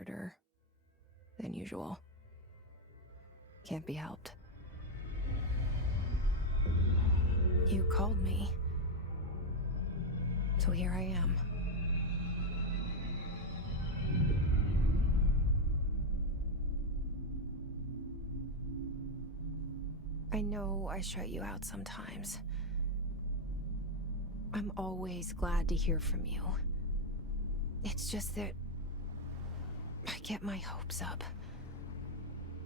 weirder than usual. Can't be helped. You called me. So here I am. I know I shut you out sometimes. I'm always glad to hear from you. It's just that I get my hopes up.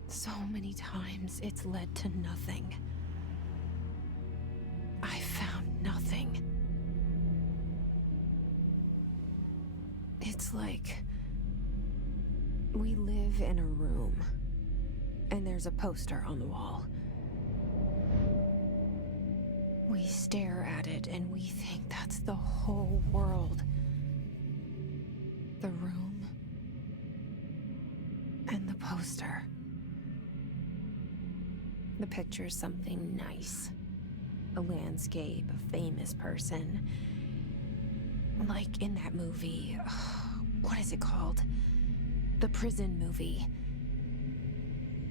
So many times it's led to nothing. I found nothing. It's like we live in a room, and there's a poster on the wall. We stare at it and we think that's the whole world. The room and the poster. The picture's something nice. A landscape, a famous person. Like in that movie, what is it called? The prison movie.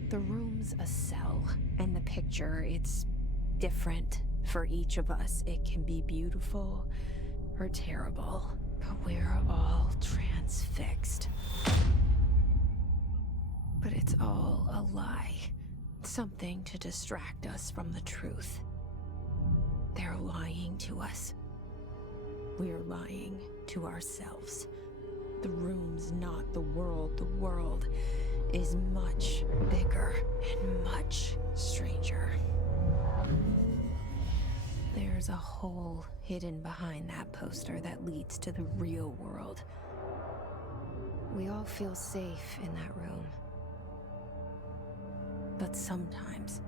The room's a cell, and the picture, it's different for each of us. It can be beautiful or terrible, but we're all transfixed. But it's all a lie. Something to distract us from the truth. They're lying to us. We're lying to ourselves. The room's not the world. The world is much bigger and much stranger. There's a hole hidden behind that poster that leads to the real world. We all feel safe in that room. But sometimes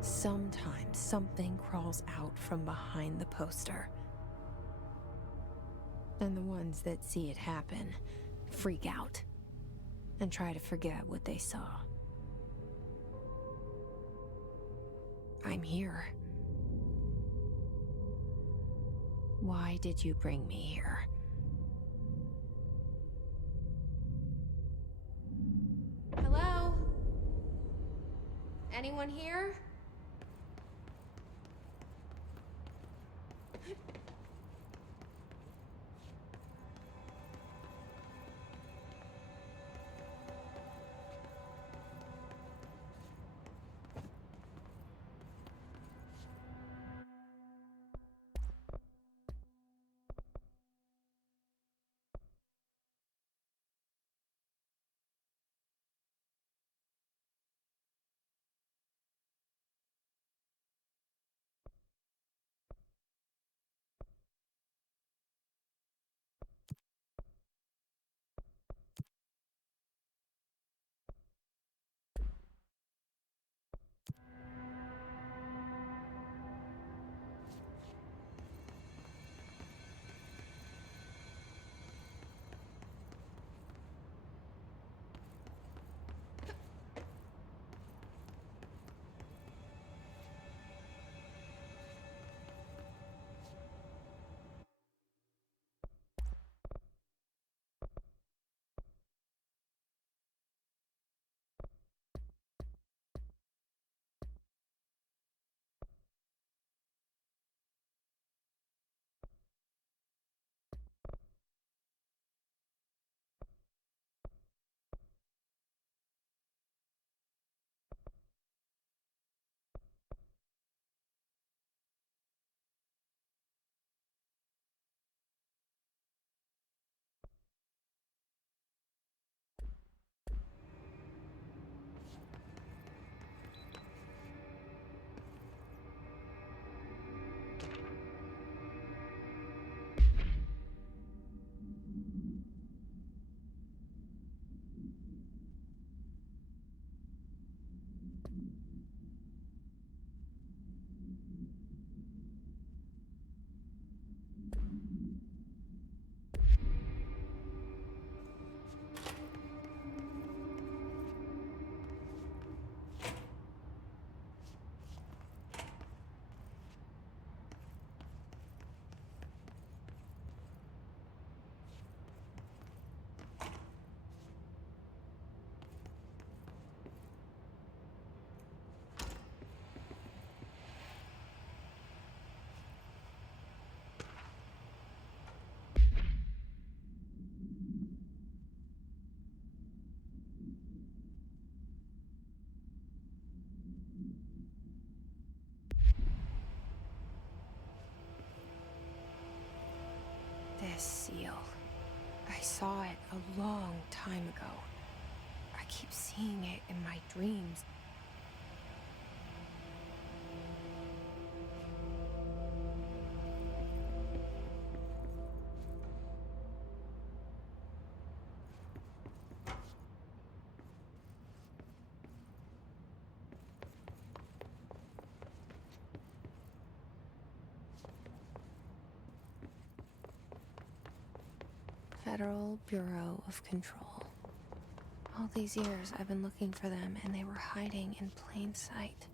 something crawls out from behind the poster. And the ones that see it happen freak out and try to forget what they saw. I'm here. Why did you bring me here? Hello? Anyone here? saw it a long time ago. I keep seeing it in my dreams. Federal Bureau of Control. All these years I've been looking for them, and they were hiding in plain sight.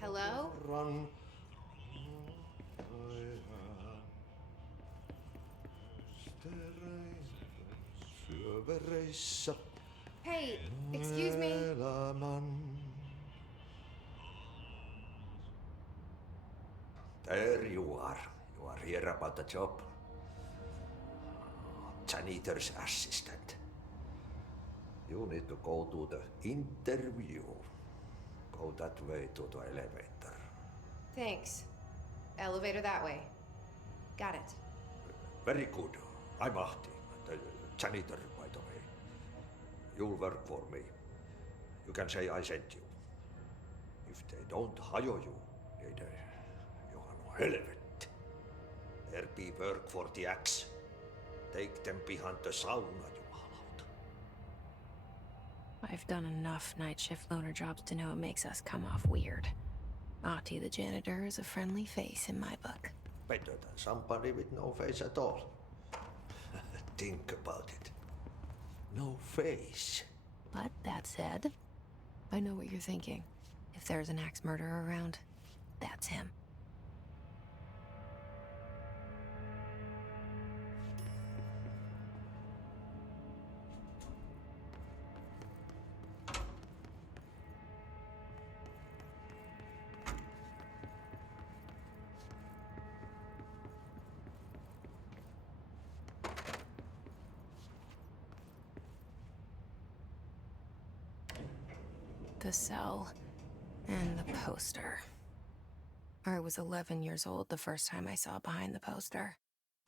Hello? Run. Syövereissä Hey, excuse me. elämän. There you are. You are here about the job. Janitor's assistant. You need to go to the interview. Go that way to the elevator. Thanks. Elevator that way. Got it. Very good. I'm Ahti, the janitor, by the way. You'll work for me. You can say I sent you. If they don't hire you, niin Johan on helvet. There be work for the axe. Take them behind the sauna, jumalauta. I've done enough night shift loner jobs to know it makes us come off weird. Ahti the janitor is a friendly face in my book. Better than somebody with no face at all. Think about it. No face. But that said, I know what you're thinking. If there's an axe murderer around, that's him. The cell and the poster. I was 11 years old the first time I saw behind the poster.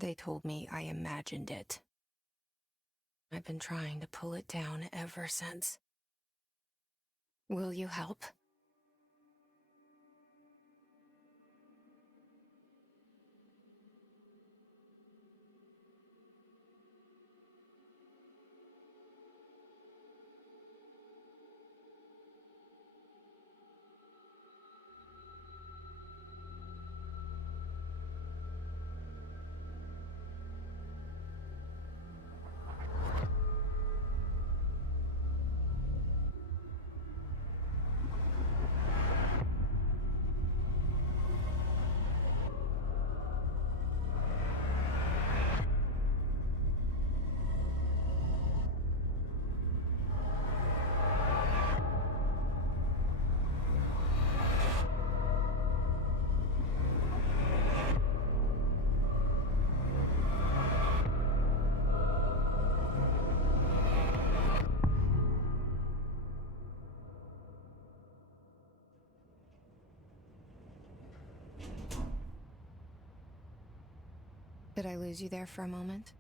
They told me I imagined it. I've been trying to pull it down ever since. Will you help? Did I lose you there for a moment?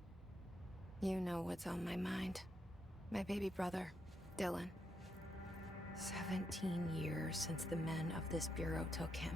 You know what's on my mind. My baby brother, Dylan. 17 years since the men of this bureau took him.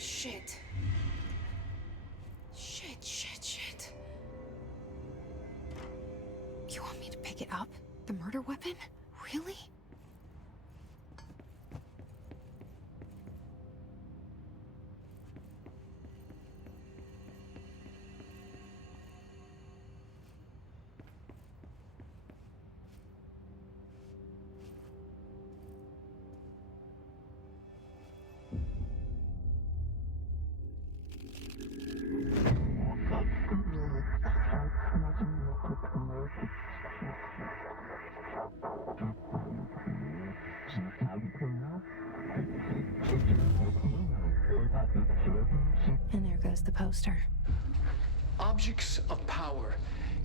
Shit. Shit. You want me to pick it up? The murder weapon? Really? And there goes the poster. Objects of power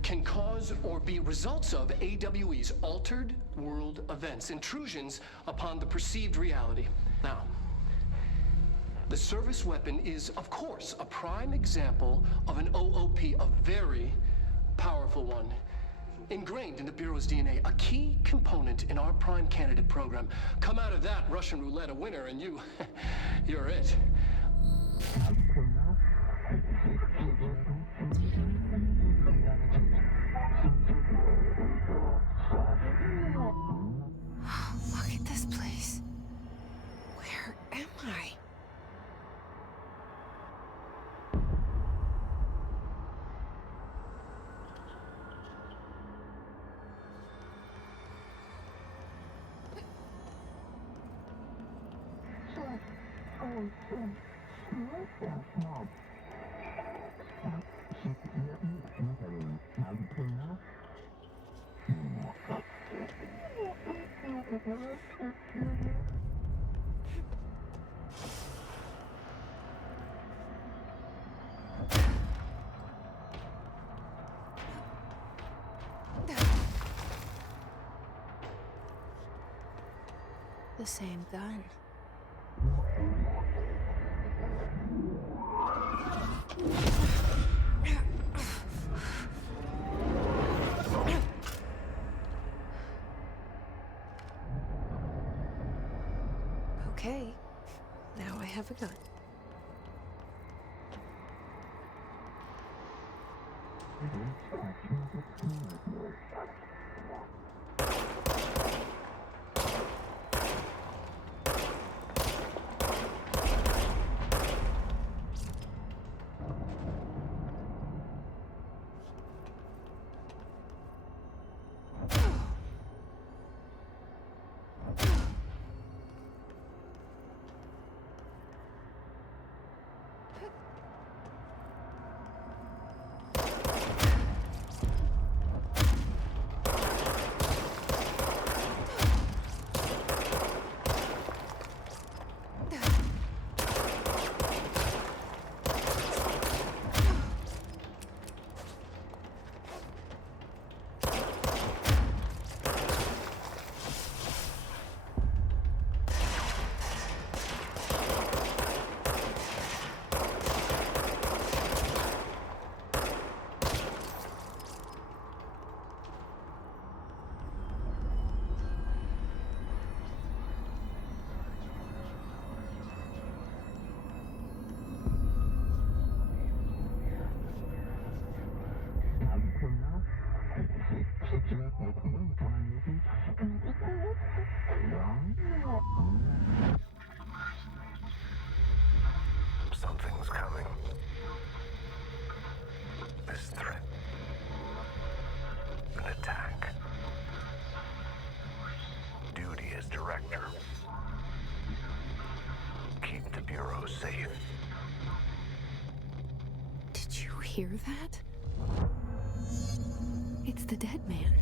can cause or be results of AWE's altered world events, intrusions upon the perceived reality. Now, the service weapon is, of course, a prime example of an OOP, a very powerful one. Ingrained in the Bureau's DNA, a key component in our prime candidate program. Come out of that Russian roulette a winner and you're it. Look at this place. Where am I? The same gun. Okay, now I have a gun. Something's coming. This threat. An attack. Duty as director. Keep the Bureau safe. Did you hear that? It's the dead man.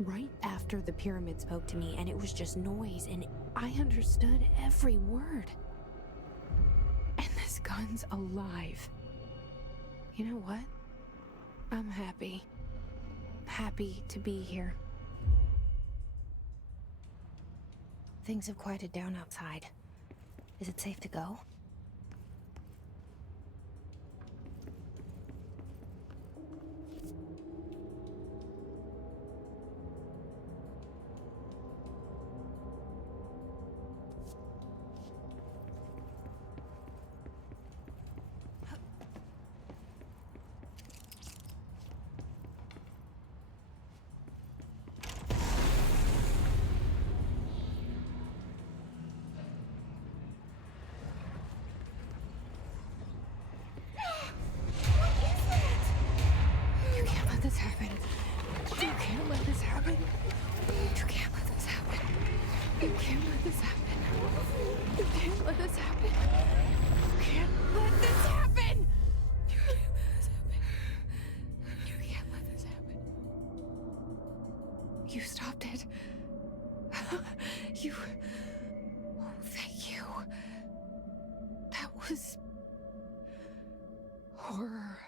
Right after the pyramid spoke to me, and it was just noise, and I understood every word. And this gun's alive. You know what? I'm happy. Happy to be here. Things have quieted down outside. Is it safe to go? This happen. You can't let this happen. You can't let this happen. You can't let this happen. You can't let this happen. You can't let this happen. You can't let this happen. You can't let this happen. You stopped it. You. Oh, thank you. That was horror.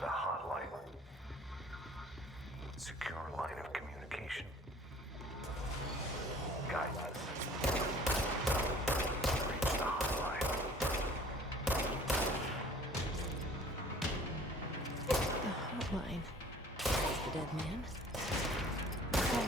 The hotline. Secure line of communication. Guidance. Reach the hotline. The hotline. That's the dead man. Okay.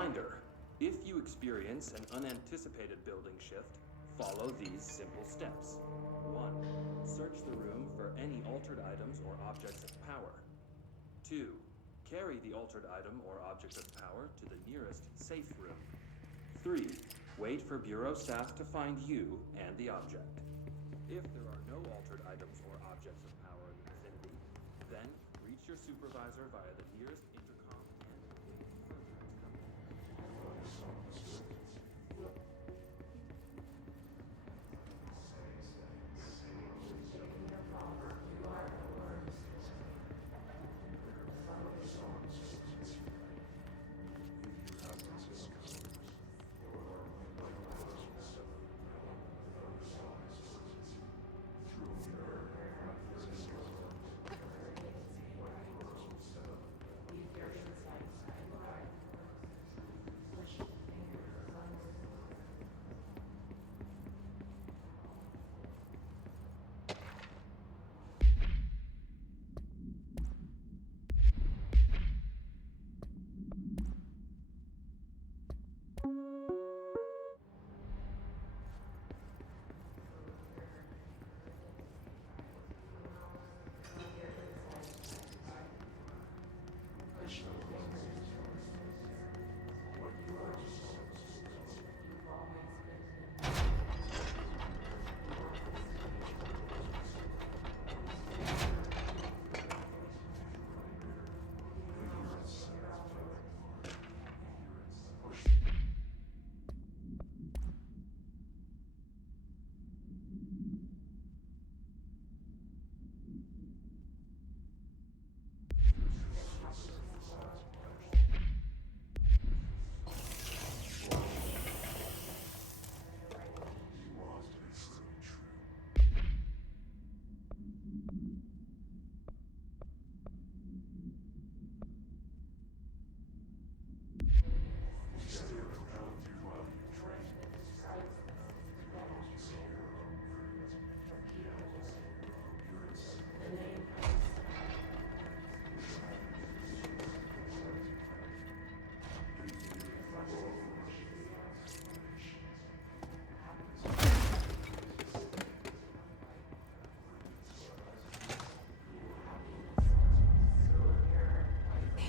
Reminder, if you experience an unanticipated building shift, follow these simple steps. 1. Search the room for any altered items or objects of power. 2. Carry the altered item or object of power to the nearest safe room. 3. Wait for Bureau staff to find you and the object. If there are no altered items or objects of power in the vicinity, then reach your supervisor via the nearest intercom and wait further instructions.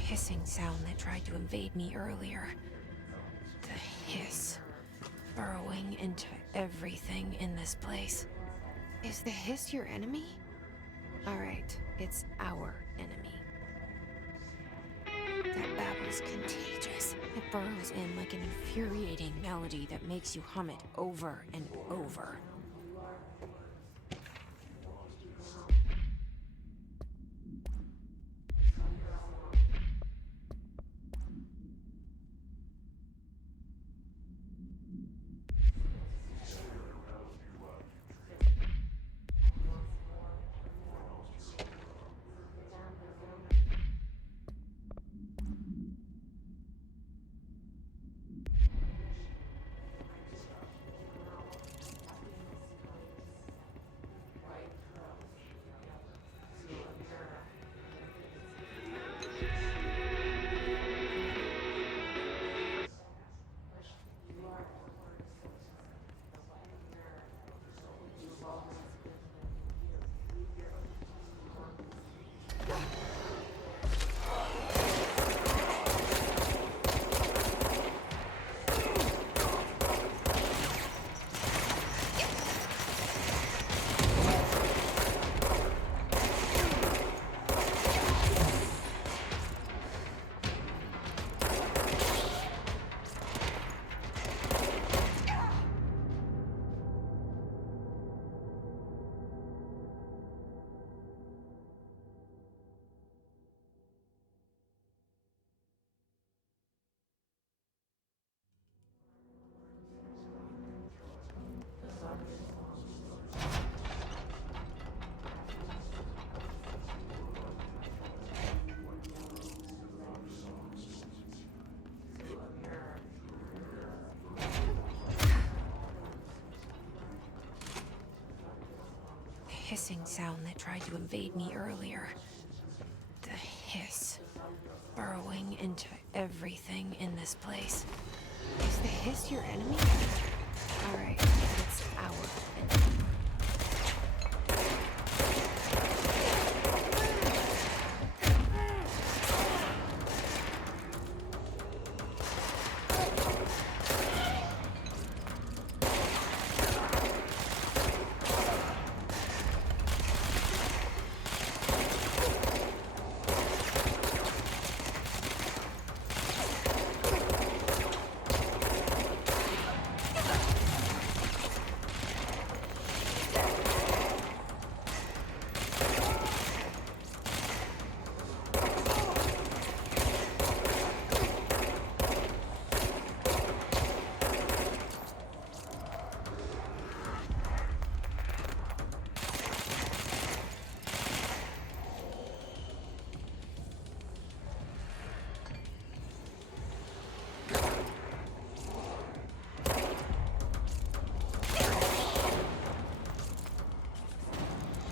Hissing sound that tried to invade me earlier. The hiss, burrowing into everything in this place. Is the hiss your enemy? Alright, it's our enemy. That babble's contagious. It burrows in like an infuriating melody that makes you hum it over and over. Hissing sound that tried to invade me earlier. The hiss, burrowing into everything in this place. Is the Hiss your enemy? Alright, it's our enemy.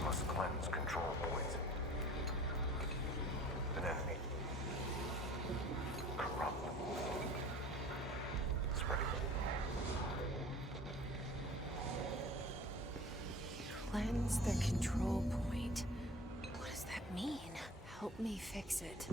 Must cleanse control points. An enemy. Corrupt. Spreading. Cleanse the control point. What does that mean? Help me fix it.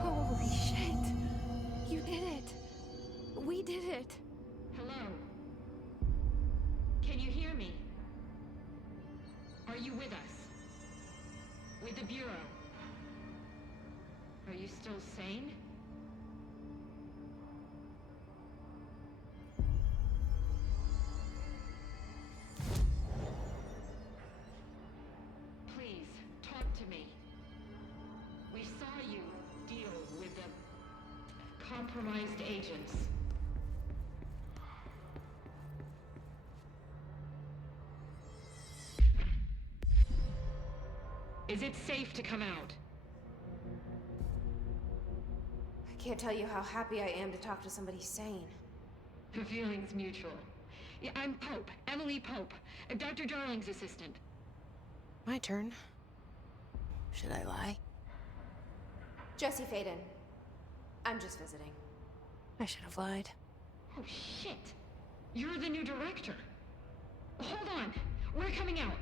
Holy shit. You did it. We did it. Hello? Can you hear me? Are you with us? With the Bureau? Are you still sane? Please, talk to me. We saw you deal with the compromised agents. Is it safe to come out? I can't tell you how happy I am to talk to somebody sane. The feeling's mutual. Yeah, I'm Pope, Emily Pope, Dr. Darling's assistant. My turn. Should I lie? Jesse Faden. I'm just visiting. I should have lied. Oh, shit. You're the new director. Hold on. We're coming out.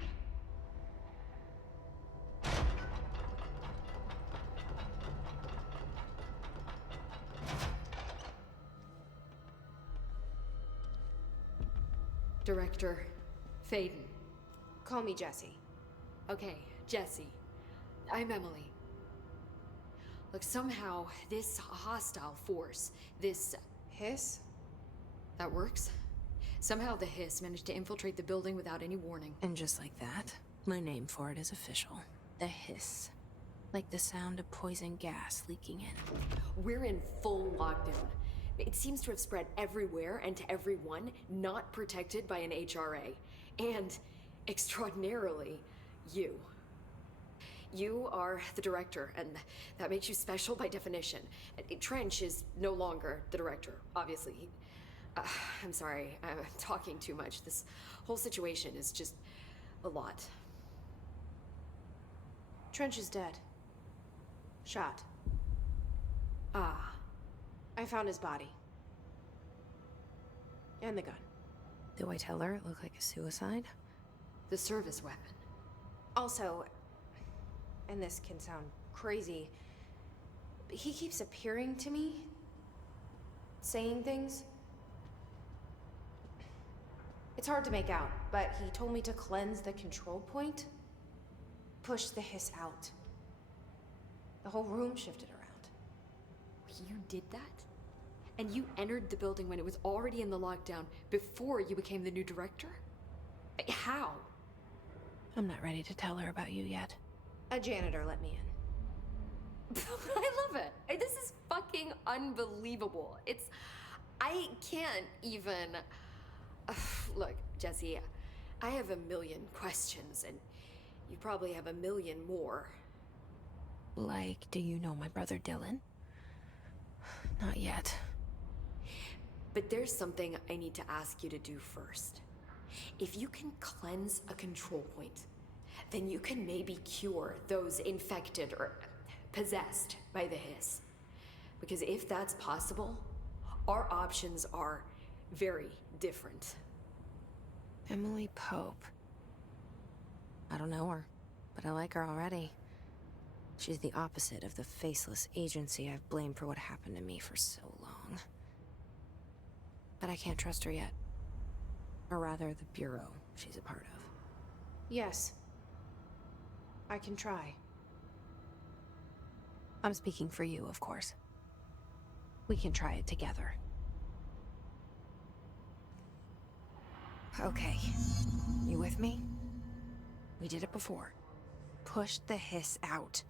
Director Faden. Call me Jesse. Okay, Jesse. I'm Emily. Look, somehow this hostile force, this... Hiss? that works? Somehow the Hiss managed to infiltrate the building without any warning. And just like that, my name for it is official. The Hiss. Like the sound of poison gas leaking in. We're in full lockdown. It seems to have spread everywhere and to everyone not protected by an HRA. And, extraordinarily, you. You are the director, and that makes you special by definition. Trench is no longer the director, obviously. I'm sorry, I'm talking too much. This whole situation is just a lot. Trench is dead. Shot. Ah. I found his body. And the gun. Do I tell her it looked like a suicide? The service weapon. Also, and this can sound crazy, but he keeps appearing to me, saying things. It's hard to make out, but he told me to cleanse the control point, push the Hiss out. The whole room shifted around. You did that? And you entered the building when it was already in the lockdown before you became the new director? How? I'm not ready to tell her about you yet. A janitor let me in. I love it. This is fucking unbelievable. I can't even... Look, Jesse, I have a million questions, and you probably have a million more. Like, do you know my brother Dylan? Not yet. But there's something I need to ask you to do first. If you can cleanse a control point, then you can maybe cure those infected or possessed by the hiss. Because if that's possible, our options are very different. Emily Pope. I don't know her, but I like her already. She's the opposite of the faceless agency I've blamed for what happened to me for so long. But I can't trust her yet. Or rather, the Bureau she's a part of. Yes. I can try. I'm speaking for you, of course. We can try it together. Okay. You with me? We did it before. Push the hiss out.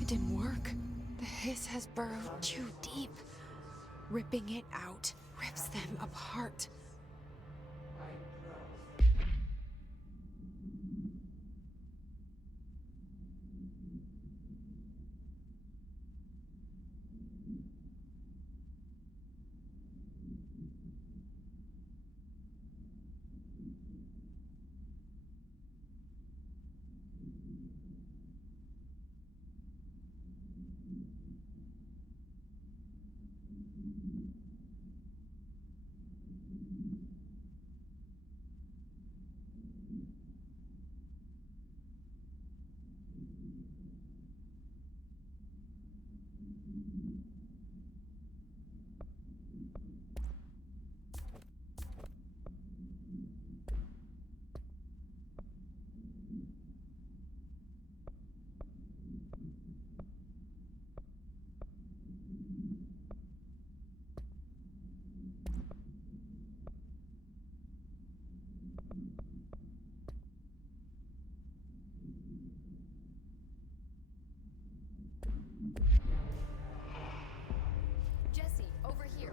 It didn't work. The hiss has burrowed too deep. Ripping it out rips them apart. Jesse, over here.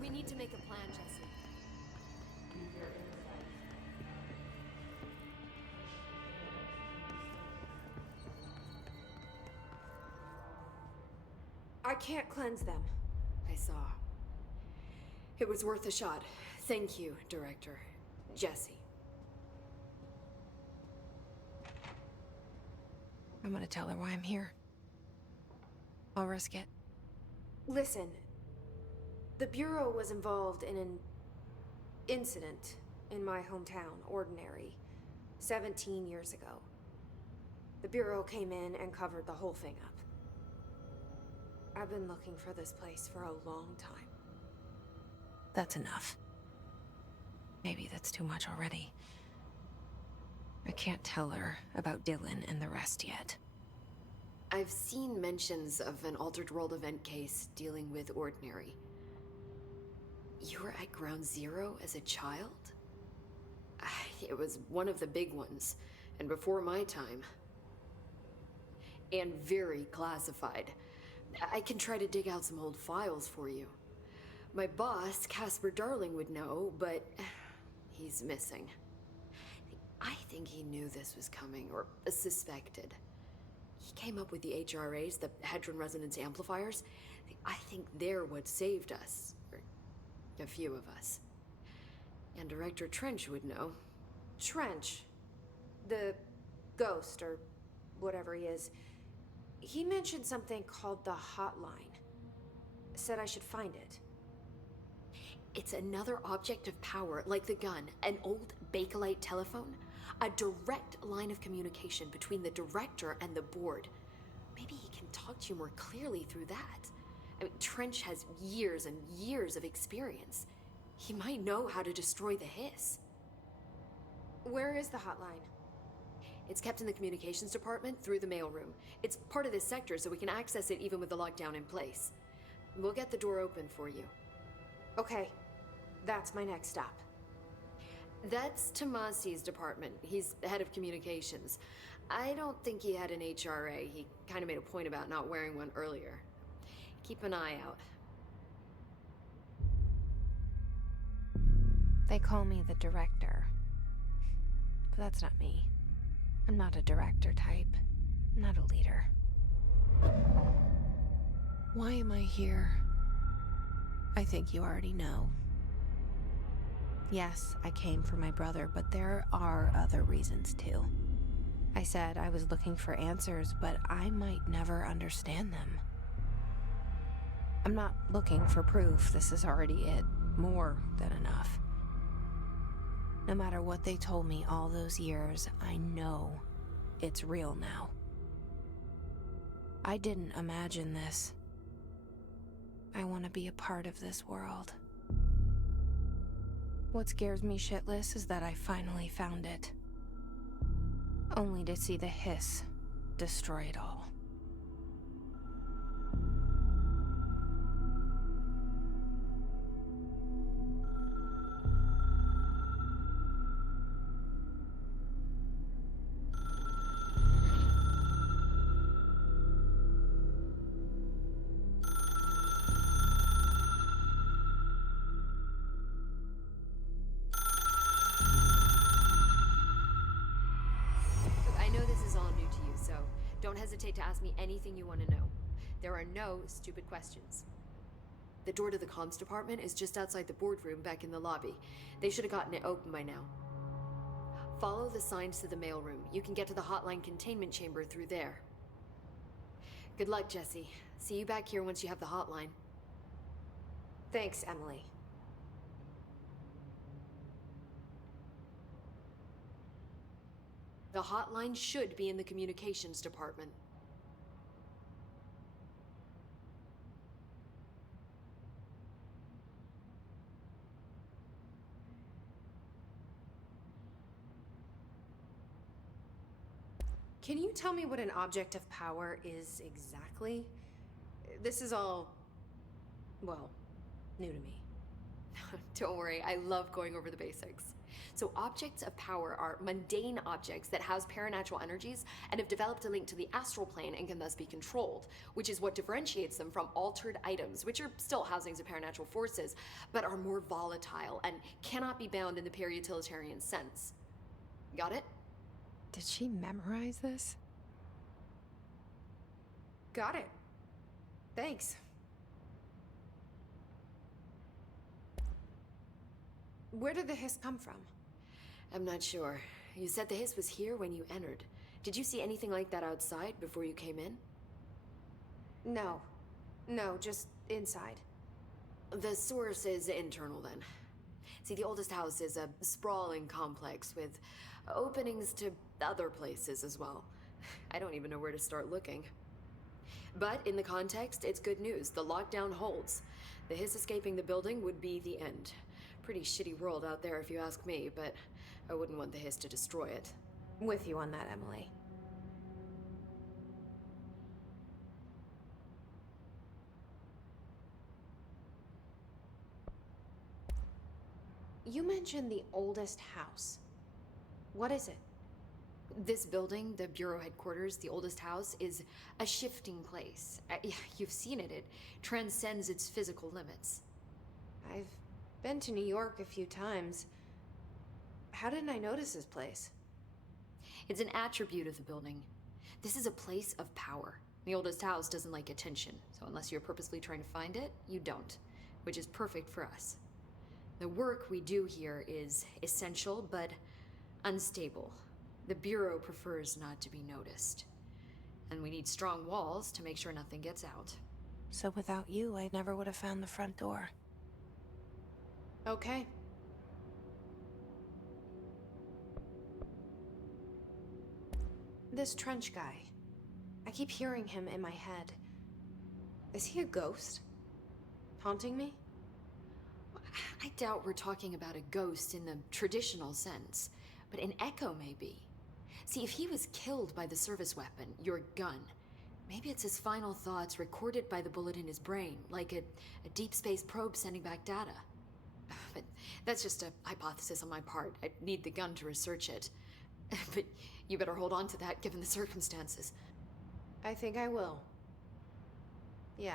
We need to make a plan, Jesse. I can't cleanse them. I saw. It was worth a shot. Thank you, Director. Jesse. I'm gonna tell her why I'm here. I'll risk it. Listen, the Bureau was involved in an incident in my hometown, Ordinary, 17 years ago. The Bureau came in and covered the whole thing up. I've been looking for this place for a long time. That's enough. Maybe that's too much already. I can't tell her about Dylan and the rest yet. I've seen mentions of an Altered World event case dealing with Ordinary. You were at Ground Zero as a child? It was one of the big ones, and before my time. And very classified. I can try to dig out some old files for you. My boss, Casper Darling, would know, but he's missing. I think he knew this was coming, or suspected. He came up with the HRAs, the Hadron Resonance Amplifiers. I think they're what saved us. Or A few of us. And Director Trench would know. Trench. The ghost, or whatever he is. He mentioned something called the Hotline. Said I should find it. It's another object of power, like the gun, an old Bakelite telephone. A direct line of communication between the director and the board. Maybe he can talk to you more clearly through that. I mean, Trench has years and years of experience. He might know how to destroy the Hiss. Where is the hotline? It's kept in the communications department through the mailroom. It's part of this sector, so we can access it even with the lockdown in place. We'll get the door open for you. Okay, that's my next stop. That's Tomasi's department. He's head of communications. I don't think he had an HRA. He kind of made a point about not wearing one earlier. Keep an eye out. They call me the director. But that's not me. I'm not a director type. I'm not a leader. Why am I here? I think you already know. Yes, I came for my brother, but there are other reasons too. I said I was looking for answers, but I might never understand them. I'm not looking for proof. This is already it. More than enough. No matter what they told me all those years, I know it's real now. I didn't imagine this. I want to be a part of this world. What scares me shitless is that I finally found it. Only to see the Hiss destroy it all. Don't hesitate to ask me anything you want to know. There are no stupid questions. The door to the comms department is just outside the boardroom back in the lobby. They should have gotten it open by now. Follow the signs to the mailroom. You can get to the hotline containment chamber through there. Good luck, Jesse. See you back here once you have the hotline. Thanks, Emily. The hotline should be in the communications department. Can you tell me what an object of power is exactly? This is all, well, new to me. Don't worry, I love going over the basics. So objects of power are mundane objects that house paranatural energies and have developed a link to the astral plane and can thus be controlled, which is what differentiates them from altered items, which are still housings of paranatural forces, but are more volatile and cannot be bound in the peri-utilitarian sense. Got it? Did she memorize this? Got it. Thanks. Where did the Hiss come from? I'm not sure. You said the Hiss was here when you entered. Did you see anything like that outside before you came in? No. No, just inside. The source is internal then. See, the oldest house is a sprawling complex with openings to other places as well. I don't even know where to start looking. But in the context, it's good news. The lockdown holds. The Hiss escaping the building would be the end. Pretty shitty world out there if you ask me, but I wouldn't want the Hiss to destroy it. With you on that, Emily. You mentioned the oldest house. What is it? This building, the Bureau headquarters, the oldest house, is a shifting place. You've seen it. It transcends its physical limits. I've been to New York a few times. How didn't I notice this place? It's an attribute of the building. This is a place of power. The oldest house doesn't like attention, so unless you're purposely trying to find it, you don't. Which is perfect for us. The work we do here is essential but unstable. The Bureau prefers not to be noticed. And we need strong walls to make sure nothing gets out. So without you, I never would have found the front door. Okay. This Trench guy. I keep hearing him in my head. Is he a ghost? Haunting me? I doubt we're talking about a ghost in the traditional sense, but an echo maybe. See, if he was killed by the service weapon, your gun, maybe it's his final thoughts recorded by the bullet in his brain, like a deep space probe sending back data. But that's just a hypothesis on my part. I'd need the gun to research it. But you better hold on to that given the circumstances. I think I will. Yeah.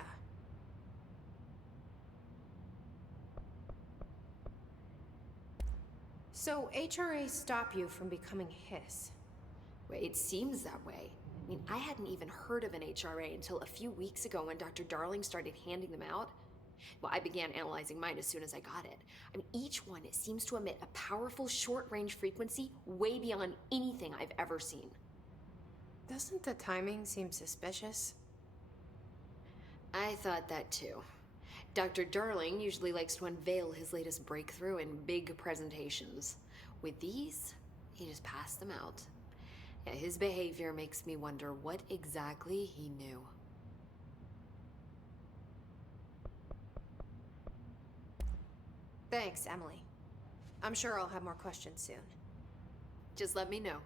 So, HRA stop you from becoming Hiss? Well, it seems that way. I mean, I hadn't even heard of an HRA until a few weeks ago when Dr. Darling started handing them out. Well, I began analyzing mine as soon as I got it. I mean, each one seems to emit a powerful short-range frequency way beyond anything I've ever seen. Doesn't the timing seem suspicious? I thought that too. Dr. Darling usually likes to unveil his latest breakthrough in big presentations. With these, he just passed them out. Yeah, his behavior makes me wonder what exactly he knew. Thanks, Emily. I'm sure I'll have more questions soon. Just let me know.